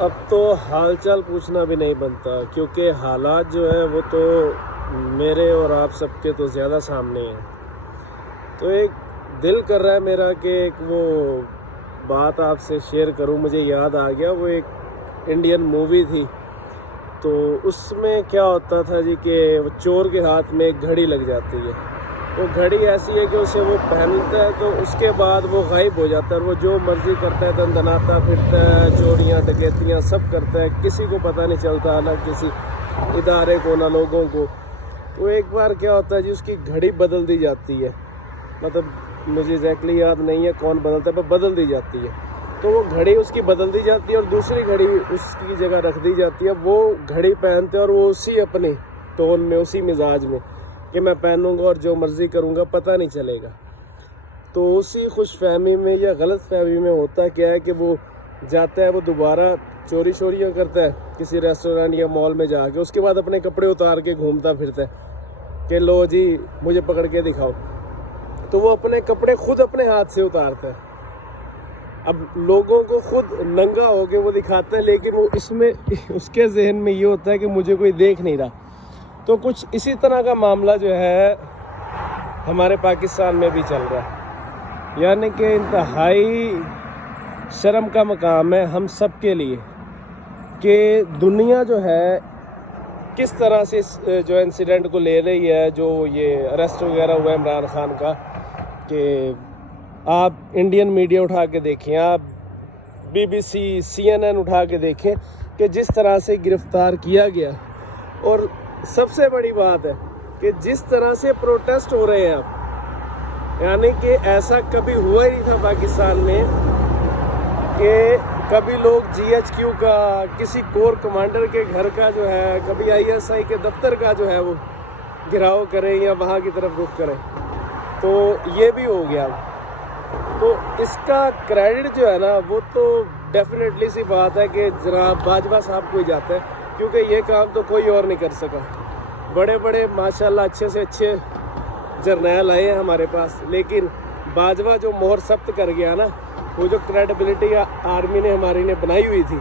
अब तो हाल चाल पूछना भी नहीं बनता, क्योंकि हालात जो हैं वो तो मेरे और आप सबके तो ज़्यादा सामने हैं। तो एक दिल कर रहा है मेरा कि एक वो बात आपसे शेयर करूं। मुझे याद आ गया, वो एक इंडियन मूवी थी, तो उसमें क्या होता था जी कि वो चोर के हाथ में एक घड़ी लग जाती है। वो घड़ी ऐसी है कि उसे वो पहनता है तो उसके बाद वो गायब हो जाता है और वो जो मर्ज़ी करता है, दंदनाता फिरता है, चोरियाँ डकैतियाँ सब करता है, किसी को पता नहीं चलता, ना किसी इदारे को ना लोगों को। तो एक बार क्या होता है जी, उसकी घड़ी बदल दी जाती है, मतलब मुझे एग्जैक्टली याद नहीं है कौन बदलता है, पर बदल दी जाती है। तो वो घड़ी उसकी बदल दी जाती है और दूसरी घड़ी उसकी जगह रख दी जाती है। वो घड़ी पहनते हैं और वो उसी अपने टोन में, उसी मिजाज में कि मैं पहनूंगा और जो मर्ज़ी करूंगा, पता नहीं चलेगा। तो उसी खुश फहमी में या गलत फहमी में होता क्या है कि वो जाता है, वो दोबारा चोरियाँ करता है किसी रेस्टोरेंट या मॉल में जाके, उसके बाद अपने कपड़े उतार के घूमता फिरता है कि लो जी मुझे पकड़ के दिखाओ। तो वो अपने कपड़े खुद अपने हाथ से उतारता है, अब लोगों को खुद नंगा होके वो दिखाता है, लेकिन वो इसमें उसके जहन में ये होता है कि मुझे कोई देख नहीं रहा। तो कुछ इसी तरह का मामला जो है हमारे पाकिस्तान में भी चल रहा है, यानी कि इंतहाई शर्म का मकाम है हम सब के लिए कि दुनिया जो है किस तरह से इस जो इंसिडेंट को ले रही है, जो ये अरेस्ट वगैरह हुआ इमरान खान का। कि आप इंडियन मीडिया उठा के देखें, आप BBC CNN उठा के देखें कि जिस तरह से गिरफ्तार किया गया। और सबसे बड़ी बात है कि जिस तरह से प्रोटेस्ट हो रहे हैं अब, यानी कि ऐसा कभी हुआ ही नहीं था पाकिस्तान में कि कभी लोग GHQ का, किसी कोर कमांडर के घर का जो है, कभी ISI के दफ्तर का जो है वो घिराव करें या वहाँ की तरफ रुख करें। तो ये भी हो गया। तो इसका क्रेडिट जो है ना, वो तो डेफिनेटली सी बात है कि जनाब बाजवा साहब को ही जाता है, क्योंकि ये काम तो कोई और नहीं कर सका। बड़े बड़े माशाल्लाह अच्छे से अच्छे जर्नैल आए हैं हमारे पास, लेकिन बाजवा जो मोहर सख्त कर गया ना, वो जो क्रेडिबिलिटी आर्मी ने हमारी ने बनाई हुई थी,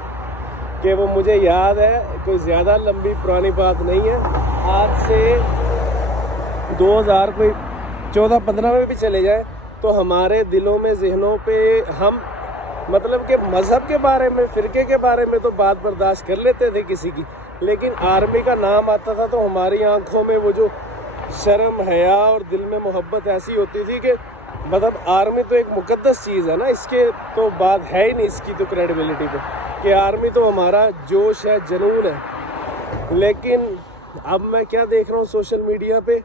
कि वो मुझे याद है, कोई ज़्यादा लंबी पुरानी बात नहीं है, आज से 2014-15 में भी चले जाए तो हमारे दिलों में, जहनों पे हम मतलब कि मज़हब के बारे में, फ़िरके के बारे में तो बात बर्दाश्त कर लेते थे किसी की, लेकिन आर्मी का नाम आता था तो हमारी आंखों में वो जो शर्म, हया और दिल में मोहब्बत ऐसी होती थी कि मतलब आर्मी तो एक मुकद्दस चीज़ है ना, इसके तो बात है ही नहीं, इसकी तो क्रेडिबिलिटी पे कि आर्मी तो हमारा जोश है, जुनून है। लेकिन अब मैं क्या देख रहा हूँ सोशल मीडिया पे,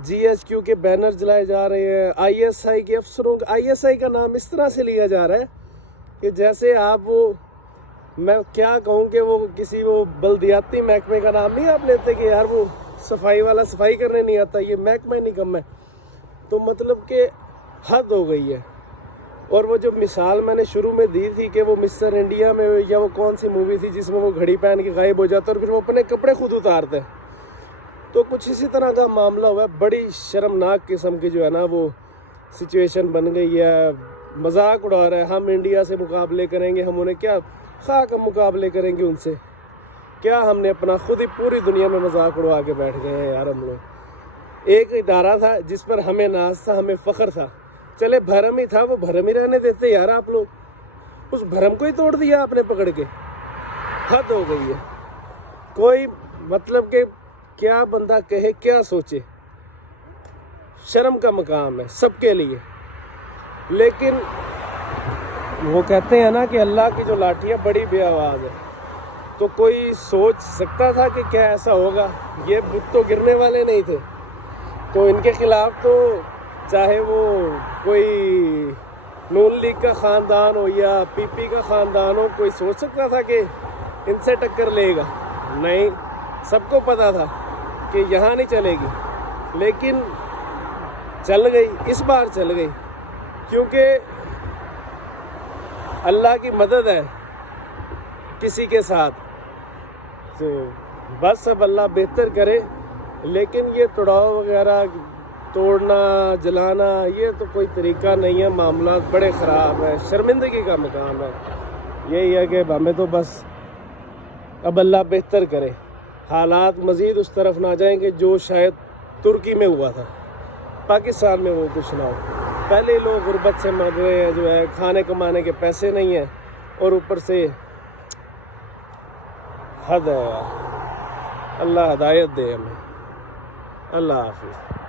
GHQ के बैनर जलाए जा रहे हैं, ISI के अफसरों का, ISI का नाम इस तरह से लिया जा रहा है कि जैसे आप वो, मैं क्या कहूँ कि वो किसी वो बल्दियाती महकमे का नाम नहीं आप लेते कि यार वो सफाई वाला सफाई करने नहीं आता, ये महकमा निकम्मा है। तो मतलब कि हद हो गई है। और वो जो मिसाल मैंने शुरू में दी थी कि वो मिस्टर इंडिया में, या वो कौन सी मूवी थी जिसमें वो घड़ी पहन के गायब हो जाता है और फिर वो अपने कपड़े खुद उतारते हैं, तो कुछ इसी तरह का मामला हुआ है। बड़ी शर्मनाक किस्म की जो है ना वो सिचुएशन बन गई है। मजाक उड़ा रहा है, हम इंडिया से मुकाबले करेंगे, हम उन्हें क्या खाक, हम मुकाबले करेंगे उनसे क्या, हमने अपना खुद ही पूरी दुनिया में मजाक उड़वा के बैठ गए हैं यार हम लोग। एक इदारा था जिस पर हमें नाज था, हमें फ़ख्र था, चले भरम ही था, वो भरम ही रहने देते यार आप लोग। उस भरम को ही तोड़ दिया आपने पकड़ के, हद हो गई है। कोई मतलब कि क्या बंदा कहे, क्या सोचे, शर्म का मकाम है सबके लिए। लेकिन वो कहते हैं ना कि अल्लाह की जो लाठी है बड़ी बेआवाज़ है, तो कोई सोच सकता था कि क्या ऐसा होगा। ये बुत तो गिरने वाले नहीं थे, तो इनके खिलाफ तो चाहे वो कोई नून लीग का ख़ानदान हो या PP का ख़ानदान हो, कोई सोच सकता था कि इनसे टक्कर लेगा? नहीं, सबको पता था कि यहाँ नहीं चलेगी, लेकिन चल गई, इस बार चल गई, क्योंकि अल्लाह की मदद है किसी के साथ। तो बस अब अल्लाह बेहतर करे। लेकिन ये तोड़ाव वगैरह, तोड़ना, जलाना, ये तो कोई तरीका नहीं है। मामला बड़े ख़राब है, शर्मिंदगी का मकाम है। यही है कि हमें तो बस اب اللہ بہتر کرے، حالات مزید اس طرف نہ جائیں کہ جو شاید ترکی میں ہوا تھا، پاکستان میں وہ کچھ نہ ہو۔ پہلے لوگ غربت سے مر رہے ہیں، جو ہے کھانے کمانے کے پیسے نہیں ہیں، اور اوپر سے حد ہے یار۔ اللہ ہدایت دے ہمیں۔ اللہ حافظ۔